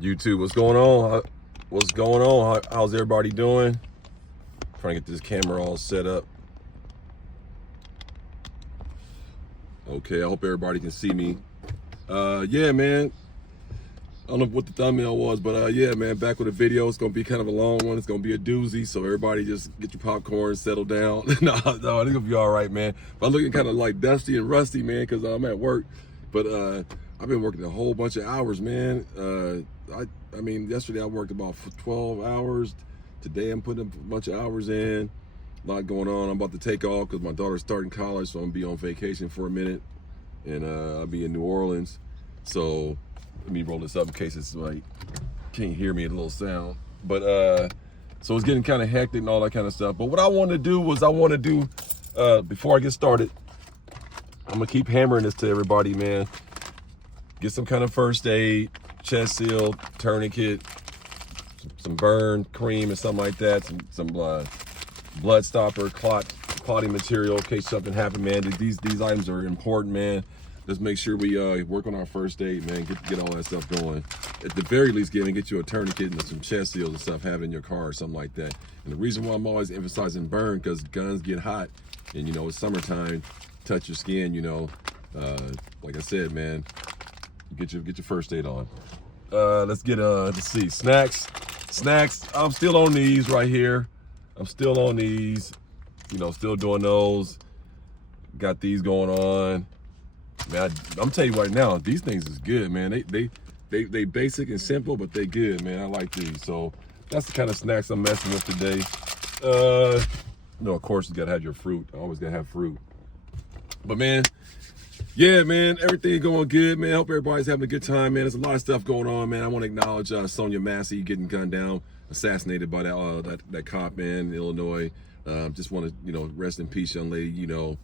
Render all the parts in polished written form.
YouTube, what's going on? What's going on? How's everybody doing? Trying to get this camera all set up. Okay, I hope everybody can see me. Yeah, man. I don't know what the thumbnail was, but yeah, man, back with a video. It's gonna be kind of a long one. It's gonna be a doozy, so everybody just get your popcorn, settle down. no, I think it'll be all right, man. But I'm looking kind of like dusty and rusty, man, because I'm at work. But I've been working a whole bunch of hours, man. I mean, yesterday I worked about 12 hours. Today I'm putting a bunch of hours in. A lot going on. I'm about to take off because my daughter's starting college, so I'm gonna be on vacation for a minute, and I'll be in New Orleans. So let me roll this up in case it's like can't hear me, a little sound. But so it's getting kind of hectic and all that kind of stuff. But what I want to do was before I get started, I'm gonna keep hammering this to everybody, man. Get some kind of first aid, chest seal, tourniquet, some burn cream or something like that, some blood stopper, clotting material in case something happened, man. These items are important, man. Let's make sure we work on our first aid, man. Get all that stuff going. At the very least, get you a tourniquet and some chest seals and stuff, have it in your car or something like that. And the reason why I'm always emphasizing burn, because guns get hot, and you know it's summertime. Touch your skin, you know. Like I said, man, get your first aid on. Let's see, snacks. I'm still on these right here. I'm still on these, you know, still doing those. Got these going on. Man, I'm telling you right now, these things is good, man. They basic and simple, but they good, man. I like these. So that's the kind of snacks I'm messing with today. You know, of course, you gotta have your fruit. I always gotta have fruit. But man, yeah, man, everything going good, man. Hope everybody's having a good time, man. There's a lot of stuff going on, man. I want to acknowledge Sonia Massey getting gunned down, assassinated by that cop, man, in Illinois. Just want to, you know, rest in peace, young lady. You know,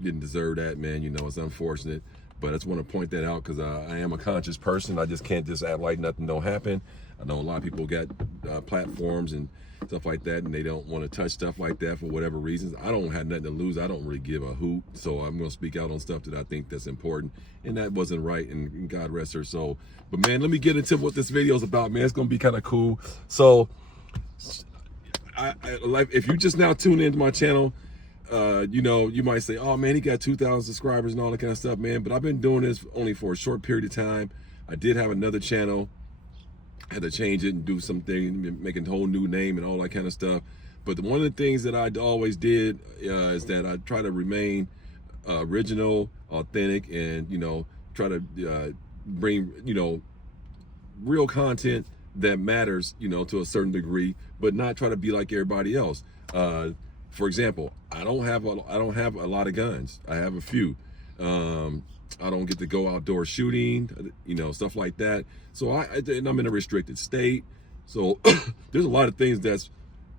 didn't deserve that, man. You know, it's unfortunate, but I just want to point that out because I am a conscious person. I just can't just act like nothing don't happen. I know a lot of people got platforms and stuff like that, and they don't want to touch stuff like that for whatever reasons. I don't have nothing to lose. I don't really give a hoot, so I'm going to speak out on stuff that I think that's important, and that wasn't right, and God rest her soul. But man, let me get into what this video is about, man. It's going to be kind of cool. So I like, if you just now tune into my channel, you know, you might say, oh man, he got 2,000 subscribers and all that kind of stuff, man. But I've been doing this only for a short period of time. I did have another channel. I had to change it and do something, make a whole new name and all that kind of stuff. But one of the things that I always did is that I try to remain original, authentic, and, you know, try to bring, you know, real content that matters, you know, to a certain degree, but not try to be like everybody else. For example, I don't have a lot of guns. I have a few. I don't get to go outdoor shooting, you know, stuff like that. So and I'm in a restricted state. So there's a lot of things that's,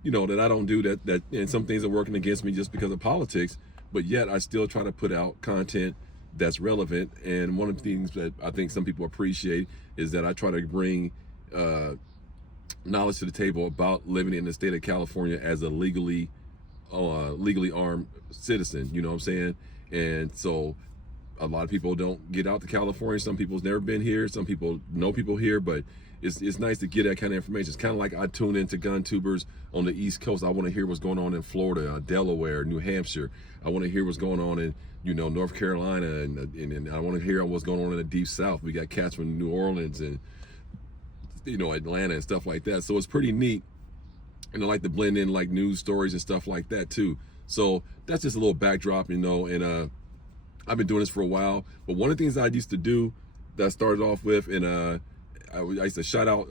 you know, that I don't do that, and some things are working against me just because of politics, but yet I still try to put out content that's relevant. And one of the things that I think some people appreciate is that I try to bring knowledge to the table about living in the state of California as a legally armed citizen, you know what I'm saying? And so a lot of people don't get out to California. Some people's never been here. Some people know people here, but it's nice to get that kind of information. It's kind of like I tune into gun tubers on the East Coast. I want to hear what's going on in Florida, Delaware, New Hampshire. I want to hear what's going on in, you know, North Carolina, and I want to hear what's going on in the Deep South. We got cats from New Orleans and, you know, Atlanta and stuff like that. So it's pretty neat. And I like to blend in like news stories and stuff like that too. So that's just a little backdrop, you know, and I've been doing this for a while. But one of the things I used to do that I started off with, and I used to shout out,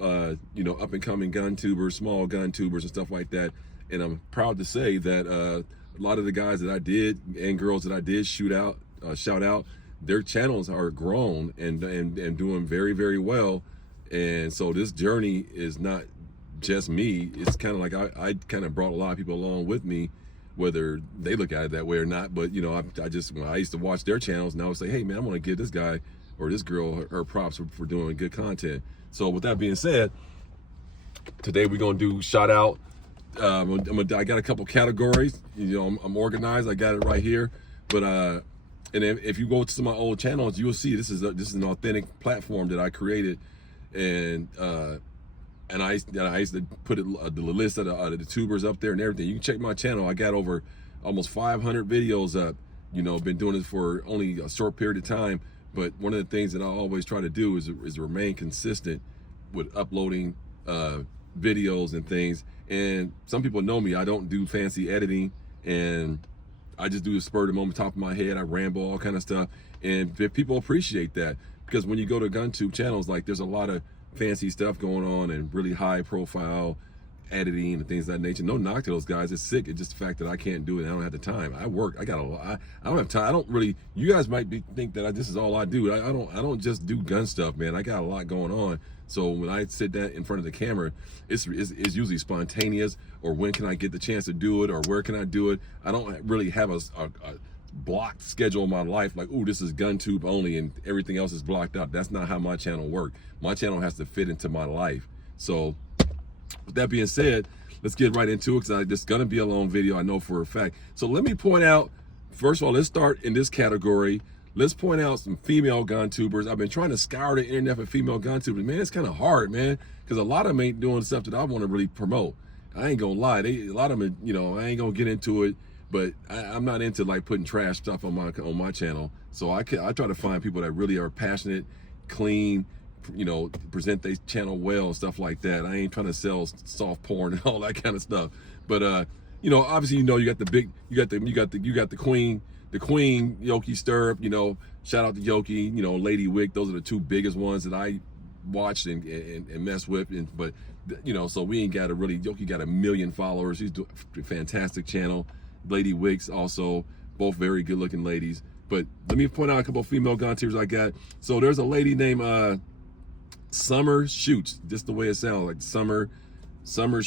you know, up and coming gun tubers, small gun tubers and stuff like that. And I'm proud to say that a lot of the guys that I did and girls that I did shout out, their channels are grown and doing very, very well. And so this journey is not just me. It's kind of like I kind of brought a lot of people along with me, whether they look at it that way or not. But you know, I just, when I used to watch their channels, and I would say, hey man, I want to give this guy or this girl her props for doing good content. So with that being said, today we're gonna do shout out. I got a couple categories. You know, I'm organized. I got it right here. But and if you go to my old channels, you'll see this is an authentic platform that I created and I used to put the list of the tubers up there and everything. You can check my channel. I got over almost 500 videos up. You know, been doing this for only a short period of time. But one of the things that I always try to do is remain consistent with uploading videos and things. And some people know me. I don't do fancy editing, and I just do the spur of the moment, top of my head. I ramble, all kind of stuff. And people appreciate that, because when you go to GunTube channels, like, there's a lot of fancy stuff going on and really high profile editing and things of that nature. No knock to those guys. It's sick. It's just the fact that I can't do it. I don't have the time. I work. I don't have time. I don't really. You guys might think that this is all I do. I don't just do gun stuff, man. I got a lot going on. So when I sit down in front of the camera, it's usually spontaneous, or when can I get the chance to do it, or where can I do it. I don't really have a blocked schedule in my life, like, ooh, this is GunTube only and everything else is blocked out. That's not how my channel works. My channel has to fit into my life. So with that being said, let's get right into it, because this is going to be a long video, I know for a fact. So let me point out, first of all, let's start in this category. Let's point out some female gun tubers. I've been trying to scour the internet for female gun tubers. Man, it's kind of hard, man, because a lot of them ain't doing stuff that I want to really promote. I ain't gonna lie. A lot of them, you know, I ain't gonna get into it, but I'm not into like putting trash stuff on my channel. So I try to find people that really are passionate, clean, you know, present their channel well and stuff like that. I ain't trying to sell soft porn and all that kind of stuff. But you know, obviously, you know, you got the queen. The Queen, Yoki Stirrup, you know, shout out to Yoki, you know, Lady Wick. Those are the two biggest ones that I watched and mess with. But, you know, so we ain't got Yoki got 1 million followers. She's doing a fantastic channel. Lady Wicks also, both very good looking ladies. But let me point out a couple of female gun tubers I got. So there's a lady named Summer Shouts, just the way it sounds, like Summer Shouts, SUMMER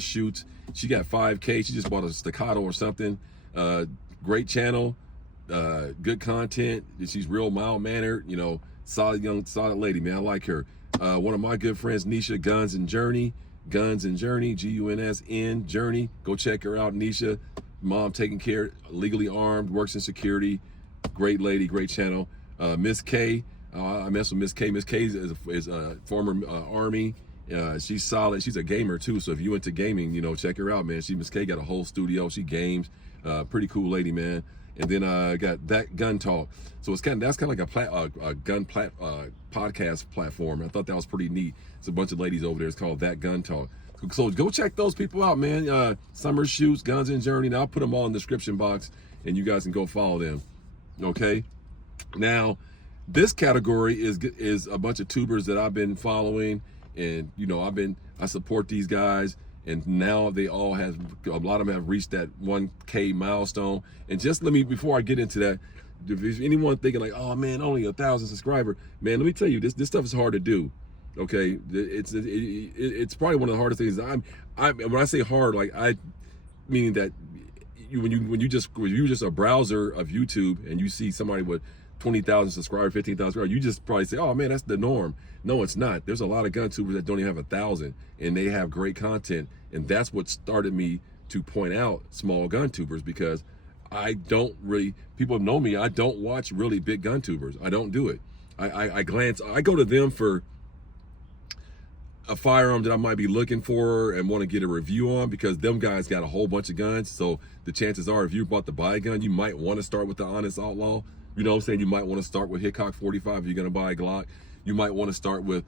Shouts. She got 5K. She just bought a Staccato or something. Great channel, good content. She's real mild mannered, you know, solid lady, man. I like her. One of my good friends, Nisha, Guns and Journey, GUNSN Journey. Go check her out, Nisha. Mom taking care, legally armed, works in security. Great lady, great channel. Miss K, I mess with Miss K. Miss K is a former Army. She's solid. She's a gamer too. So if you into gaming, you know, check her out, man. Miss K got a whole studio. She games. Pretty cool lady, man. And then I got That Gun Talk. So that's kind of like a gun podcast platform. I thought that was pretty neat. It's a bunch of ladies over there. It's called That Gun Talk. So go check those people out, man. Summer Shoots, Guns and Journey. Now I'll put them all in the description box, and you guys can go follow them. Okay. Now, this category is a bunch of tubers that I've been following, and you know, I support these guys. And now they all have, a lot of them have reached that 1K milestone. And just let me, before I get into that, if anyone thinking like, oh man, only 1,000 subscribers, man, let me tell you, this stuff is hard to do. Okay, it's probably one of the hardest things. When I say hard, like meaning that when you're just a browser of YouTube and you see somebody with 20,000 subscribers, 15,000 subscribers, you just probably say, oh man, that's the norm. No, it's not. There's a lot of gun tubers that don't even have 1,000, and they have great content. And that's what started me to point out small gun tubers, because I don't really, people know me, I don't watch really big gun tubers. I don't do it. I go to them for a firearm that I might be looking for and want to get a review on, because them guys got a whole bunch of guns. So the chances are, if you're about to buy a gun, you might want to start with the Honest Outlaw. You know what I'm saying? You might want to start with Hickok 45 if you're going to buy a Glock. You might want to start with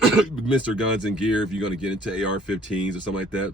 Mr. Guns and Gear if you're going to get into AR-15s or something like that.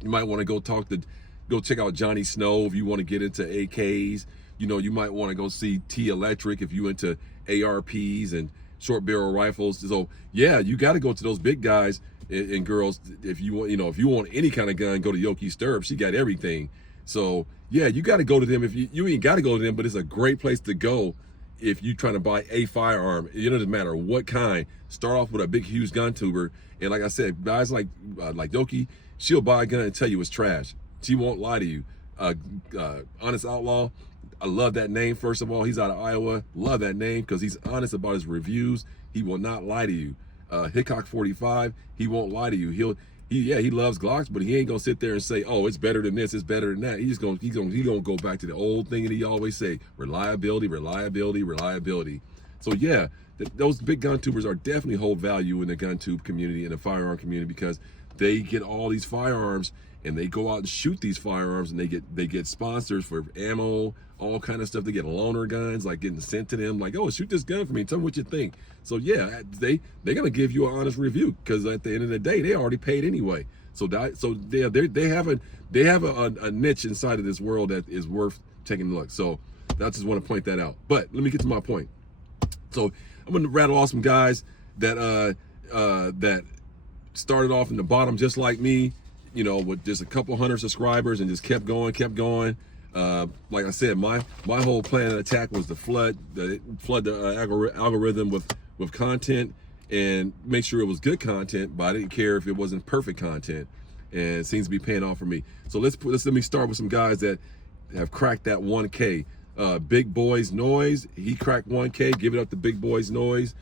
You might want to go check out Johnny Snow if you want to get into AKs. You know, you might want to go see T Electric if you into ARPs and short barrel rifles. So yeah, you got to go to those big guys and girls. If you want, you know, if you want any kind of gun, go to Yoki Stirrup. She got everything. So yeah, you got to go to them. If you ain't got to go to them, but it's a great place to go if you're trying to buy a firearm. It doesn't matter what kind. Start off with a big, huge gun tuber. And like I said, guys like Yoki, she'll buy a gun and tell you it's trash. She won't lie to you. Honest Outlaw, I love that name. First of all, he's out of Iowa. Love that name because he's honest about his reviews. He will not lie to you. Hickok 45, he won't lie to you. He loves Glocks, but he ain't gonna sit there and say, oh, it's better than this, it's better than that. He's gonna go back to the old thing that he always say: reliability, reliability, reliability. So yeah, those big gun tubers are definitely hold value in the gun tube community and the firearm community, because they get all these firearms and they go out and shoot these firearms, and they get sponsors for ammo, all kind of stuff. They get loaner guns, like getting sent to them, like, oh, shoot this gun for me, tell me what you think. So yeah, they're gonna give you an honest review, because at the end of the day, they already paid anyway. So they have a niche inside of this world that is worth taking a look. So I just want to point that out. But let me get to my point. So I'm gonna rattle off some guys that that started off in the bottom just like me, you know, with just a couple hundred subscribers, and just kept going. Like I said, my whole plan of attack was to flood the algorithm with content, and make sure it was good content, but I didn't care if it wasn't perfect content, and it seems to be paying off for me. So let me start with some guys that have cracked that 1K. Big Boys Noise, he cracked 1K. Give it up to Big Boys Noise.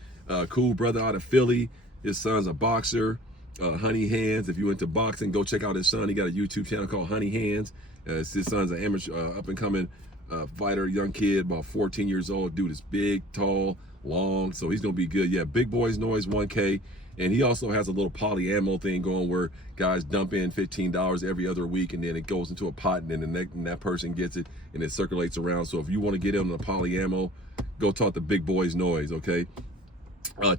Cool brother out of Philly. His son's a boxer. Honey Hands, if you into boxing, go check out his son. He got a YouTube channel called Honey Hands. His son's an amateur, up and coming fighter, young kid, about 14 years old. Dude is big, tall, long, so he's gonna be good. Yeah, Big Boys Noise 1K. And he also has a little poly ammo thing going, where guys dump in $15 every other week, and then it goes into a pot, and then that person gets it, and it circulates around. So if you want to get in the poly ammo, go talk to Big Boys Noise, okay?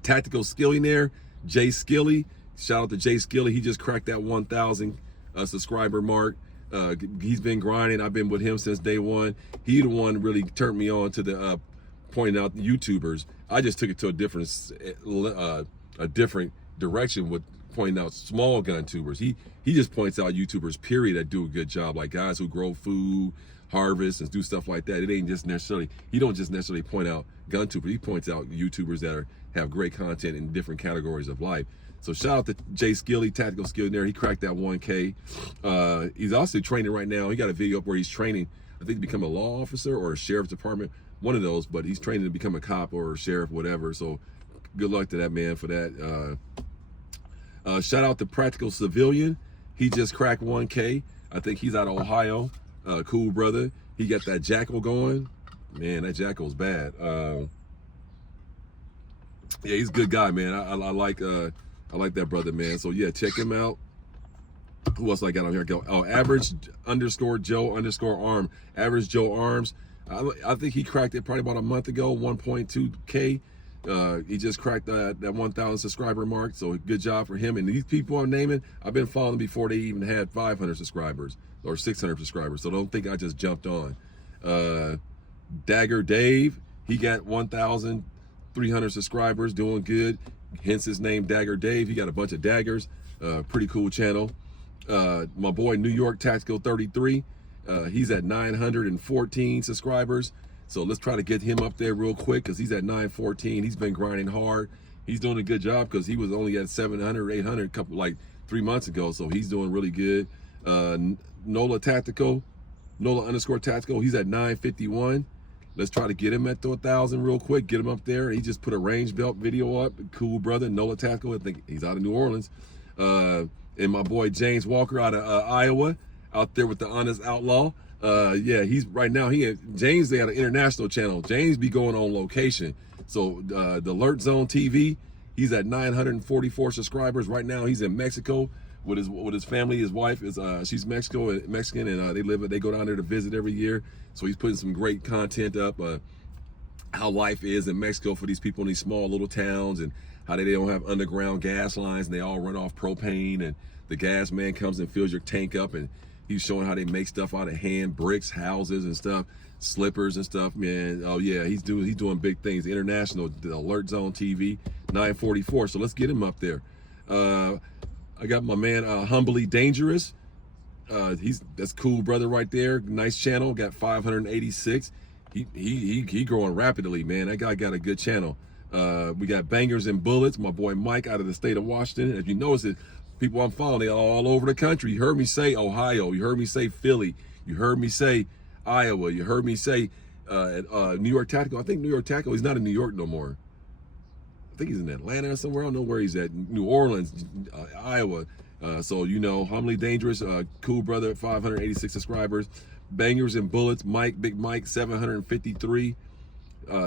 Tactical Skillionaire, Jay Skilly. Shout out to Jay Skilly. He just cracked that 1,000 subscriber mark. He's been grinding. I've been with him since day one. He the one really turned me on to the pointing out YouTubers. I just took it to a different direction with pointing out small gun tubers. He just points out YouTubers, period, that do a good job, like guys who grow food, harvest, and do stuff like that. It ain't just necessarily, he don't just necessarily point out gun tubers. He points out YouTubers that have great content in different categories of life. So shout out to Jay Skilly, Tactical Skillionaire. He cracked that 1K. He's also training right now. He got a video up where he's training, I think, to become a law officer or a sheriff's department, one of those, but he's training to become a cop or a sheriff, whatever. So good luck to that man for that. Shout out to Practical Civilian. He just cracked 1K. I think he's out of Ohio. Cool brother. He got that Jackal going. Man, that Jackal's bad. Yeah, he's a good guy, man. I like that brother, man. So yeah, check him out. Who else I got on here? Oh, Average_Joe_Arm. Average Joe Arms. I think he cracked it probably about a month ago, 1.2K. He just cracked that 1,000 subscriber mark. So good job for him. And these people I'm naming, I've been following before they even had 500 subscribers or 600 subscribers. So don't think I just jumped on. Dagger Dave, he got 1,300 subscribers, doing good. Hence his name, Dagger Dave. He got a bunch of daggers. Pretty cool channel. My boy New York Tactical 33. He's at 914 subscribers. So let's try to get him up there real quick, because he's at 914. He's been grinding hard. He's doing a good job, because he was only at 700, 800 couple, like 3 months ago. So he's doing really good. Nola _Tactical. He's at 951. Let's try to get him at 1,000 real quick. Get him up there. He just put a range belt video up. Cool brother, Nola Tactical. I think he's out of New Orleans. And my boy James Walker out of Iowa, out there with the Honest Outlaw. Yeah, he's right now. James, they had an international channel. James be going on location. So the Alert Zone TV, he's at 944 subscribers right now. He's in Mexico with his family. His wife is she's Mexican, and they go down there to visit every year. So he's putting some great content up, how life is in Mexico for these people in these small little towns, and how they don't have underground gas lines, and they all run off propane, and the gas man comes and fills your tank up, and he's showing how they make stuff out of hand, bricks, houses and stuff, slippers and stuff, man. Oh yeah, he's doing big things. International, the Alert Zone TV, 944. So let's get him up there. I got my man Humbly Dangerous. That's cool brother right there. Nice channel. Got 586. He growing rapidly, man. That guy got a good channel. We got Bangers and Bullets. My boy Mike out of the state of Washington. If you notice it, people I'm following, they all over the country. You heard me say Ohio. You heard me say Philly. You heard me say Iowa. You heard me say New York Tactical. I think New York Tactical, he's not in New York no more. I think he's in Atlanta or somewhere. I don't know where he's at. New Orleans, Iowa. So, you know, Humbly Dangerous, cool brother, 586 subscribers. Bangers and Bullets, Big Mike, 753.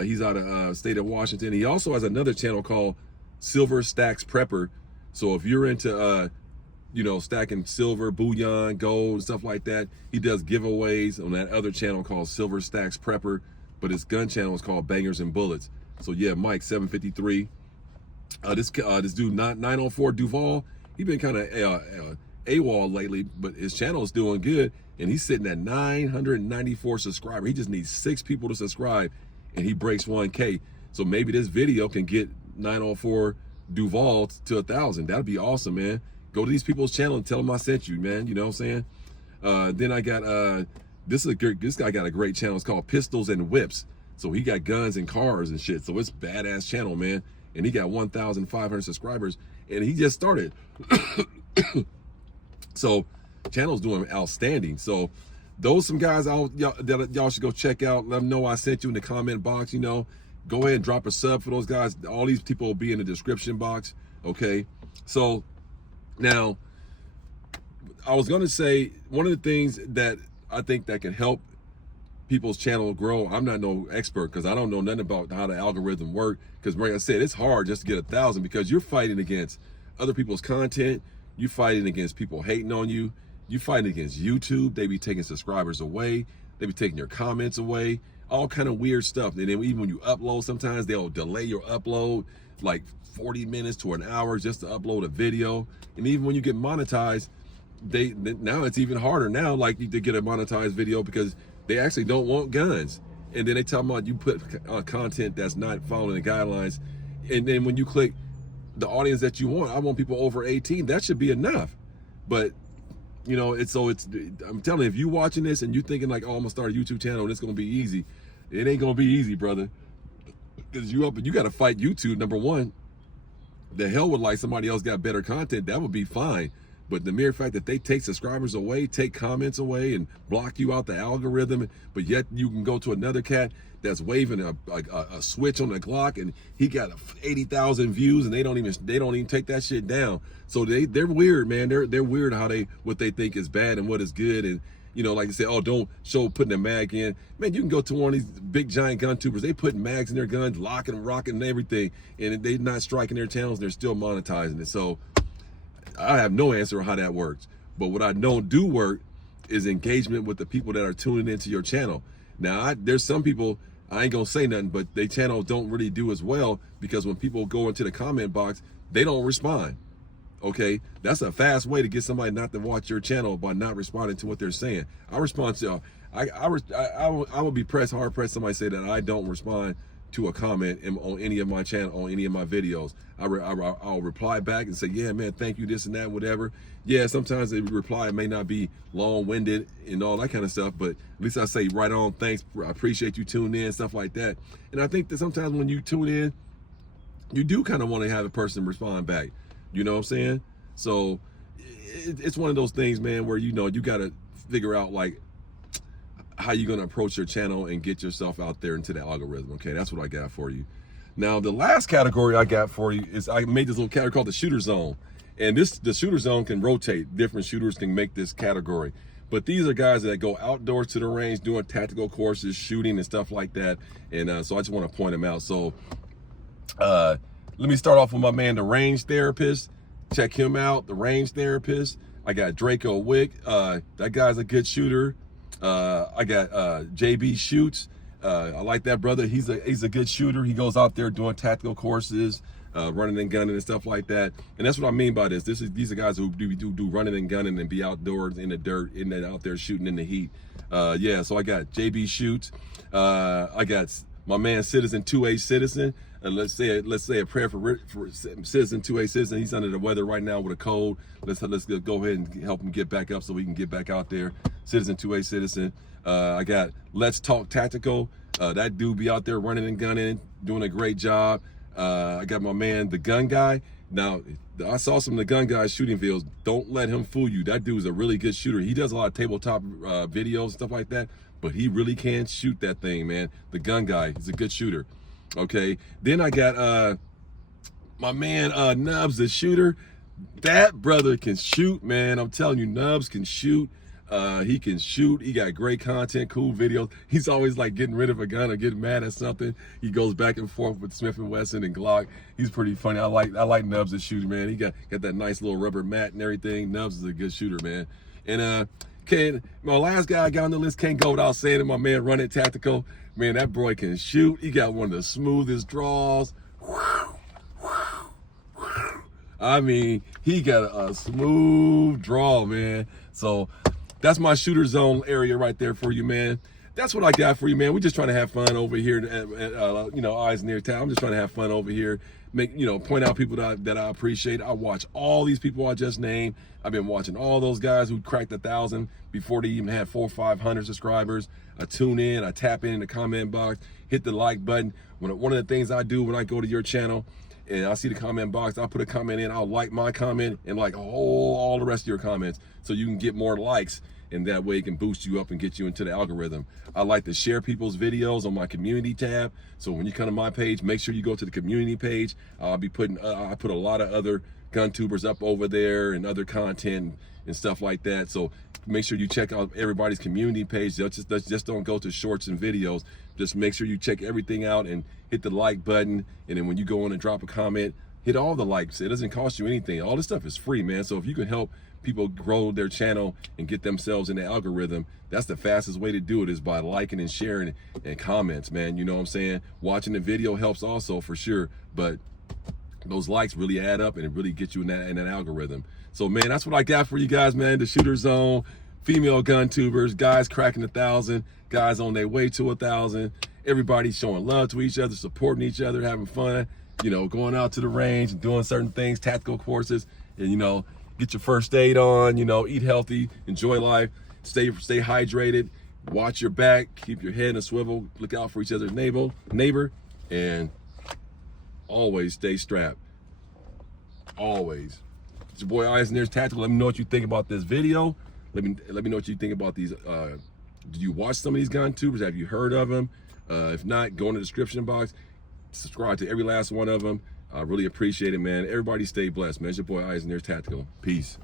He's out of state of Washington. He also has another channel called Silver Stacks Prepper. So if you're into you know, stacking silver, bullion, gold, and stuff like that, he does giveaways on that other channel called Silver Stacks Prepper, but his gun channel is called Bangers and Bullets. So yeah, Mike 753. This dude 904 Duval, he been kind of AWOL lately, but his channel is doing good, and he's sitting at 994 subscribers. He just needs 6 people to subscribe, and he breaks 1K. So maybe this video can get 904 Duval to 1,000. That'd be awesome, man. Go to these people's channel and tell them I sent you, man. You know what I'm saying? Then I got this guy got a great channel. It's called Pistols and Whips. So he got guns and cars and shit. So it's badass channel, man. And he got 1,500 subscribers, and he just started. So channel's doing outstanding. So those some guys y'all should go check out. Let them know I sent you in the comment box. You know, go ahead and drop a sub for those guys. All these people will be in the description box. Okay. So now I was gonna say one of the things that I think that can help people's channel grow. I'm not no expert because I don't know nothing about how the algorithm work. Because like I said, it's hard just to get 1,000 because you're fighting against other people's content. You're fighting against people hating on you. You're fighting against YouTube. They be taking subscribers away. They be taking your comments away. All kind of weird stuff. And then even when you upload, sometimes they'll delay your upload like 40 minutes to an hour just to upload a video. And even when you get monetized, now it's even harder now, like to get a monetized video because they actually don't want guns. And then they tell them you put content that's not following the guidelines. And then when you click the audience that you want, I want people over 18, that should be enough. But you know, I'm telling you, if you watching this and you thinking like, oh, I'm gonna start a YouTube channel and it's gonna be easy, it ain't gonna be easy, brother. Because you gotta fight YouTube, number one. The hell with like somebody else got better content, that would be fine. But the mere fact that they take subscribers away, take comments away, and block you out the algorithm, but yet you can go to another cat that's waving a switch on the Glock, and he got 80,000 views, and they don't even take that shit down. So they're weird, man. They're weird how what they think is bad and what is good, and you know, like I said, oh, don't show putting a mag in. Man, you can go to one of these big giant gun tubers. They putting mags in their guns, locking, rocking, and everything, and they're not striking their channels. They're still monetizing it. So I have no answer on how that works. But what I know do work is engagement with the people that are tuning into your channel. Now, there's some people, I ain't gonna say nothing, but their channel don't really do as well because when people go into the comment box, they don't respond. Okay, that's a fast way to get somebody not to watch your channel by not responding to what they're saying. I respond to, I would be hard pressed somebody say that I don't respond to a comment on any of my channel, on any of my videos. I'll reply back and say, yeah, man, thank you, this and that, whatever. Yeah, sometimes the reply may not be long-winded and all that kind of stuff, but at least I say, right on, thanks, I appreciate you tuning in, stuff like that. And I think that sometimes when you tune in, you do kind of want to have a person respond back. You know what I'm saying? So it's one of those things, man, where, you know, you got to figure out like how you're going to approach your channel and get yourself out there into the algorithm. Okay, that's what I got for you. Now, the last category I got for you is I made this little category called the shooter zone. And the shooter zone can rotate. Different shooters can make this category. But these are guys that go outdoors to the range, doing tactical courses, shooting and stuff like that. And so I just want to point them out. So let me start off with my man, the range therapist. Check him out, the range therapist. I got Draco Wick. That guy's a good shooter. I got JB Shoots. I like that brother. He's a good shooter. He goes out there doing tactical courses, running and gunning and stuff like that. And that's what I mean by this. These are guys who do running and gunning and be outdoors in the dirt, and then out there shooting in the heat. Yeah, so I got JB Shoots. I got my man Citizen 2A Citizen. Let's say a prayer for Citizen 2A Citizen. He's under the weather right now with a cold. Let's go ahead and help him get back up so we can get back out there. Citizen 2A Citizen. I got Let's Talk Tactical. That dude be out there running and gunning, doing a great job. I got my man, the gun guy. Now, I saw some of the gun guys shooting videos. Don't let him fool you. That dude's a really good shooter. He does a lot of tabletop videos, stuff like that, but he really can shoot that thing, man. The gun guy, he's a good shooter. Okay, then I got my man Nubs, the shooter. That brother can shoot, man. I'm telling you, Nubs can shoot. He can shoot. He got great content, cool videos. He's always like getting rid of a gun or getting mad at something. He goes back and forth with Smith & Wesson and Glock. He's pretty funny. I like Nubs as shooter, man. He got that nice little rubber mat and everything. Nubs is a good shooter, man. And my last guy I got on the list, can't go without saying it, my man Run It Tactical. Man, that boy can shoot. He got one of the smoothest draws. I mean, he got a smooth draw, man. So that's my shooter zone area right there for you, man. That's what I got for you, man. We're just trying to have fun over here at Eyes Near Town. I'm just trying to have fun over here. Point out people that I appreciate. I watch all these people I just named. I've been watching all those guys who cracked 1,000 before they even had 400 or 500 subscribers. I tune in, I tap in the comment box, hit the like button. One of the things I do when I go to your channel and I see the comment box, I'll put a comment in, I'll like my comment and like all the rest of your comments so you can get more likes, and that way it can boost you up and get you into the algorithm. I like to share people's videos on my community tab, so when you come to my page, make sure you go to the community page. I'll be putting I put a lot of other gun tubers up over there and other content and stuff like that, so make sure you check out everybody's community page. Just don't go to shorts and videos. Just make sure you check everything out and hit the like button, and then when you go in and drop a comment, hit all the likes. It doesn't cost you anything. All this stuff is free, man. So if you can help people grow their channel and get themselves in the algorithm, that's the fastest way to do it, is by liking and sharing and comments, man. You know what I'm saying? Watching the video helps also for sure, but those likes really add up and it really gets you in that algorithm. So man, that's what I got for you guys, man. The shooter zone, female gun tubers, guys cracking 1,000, guys on their way to 1,000. Everybody showing love to each other, supporting each other, having fun, going out to the range and doing certain things, tactical courses, and get your first aid on, eat healthy, enjoy life, stay hydrated, watch your back, keep your head in a swivel, look out for each other's neighbor, and always stay strapped. Always. It's your boy Eyes Near Tactical. Let me know what you think about this video. Let me know what you think about these. Did you watch some of these gun tubers? Have you heard of them? If not, go in the description box. Subscribe to every last one of them. I really appreciate it, man. Everybody stay blessed, man. It's your boy Eyes Near Tactical. Peace.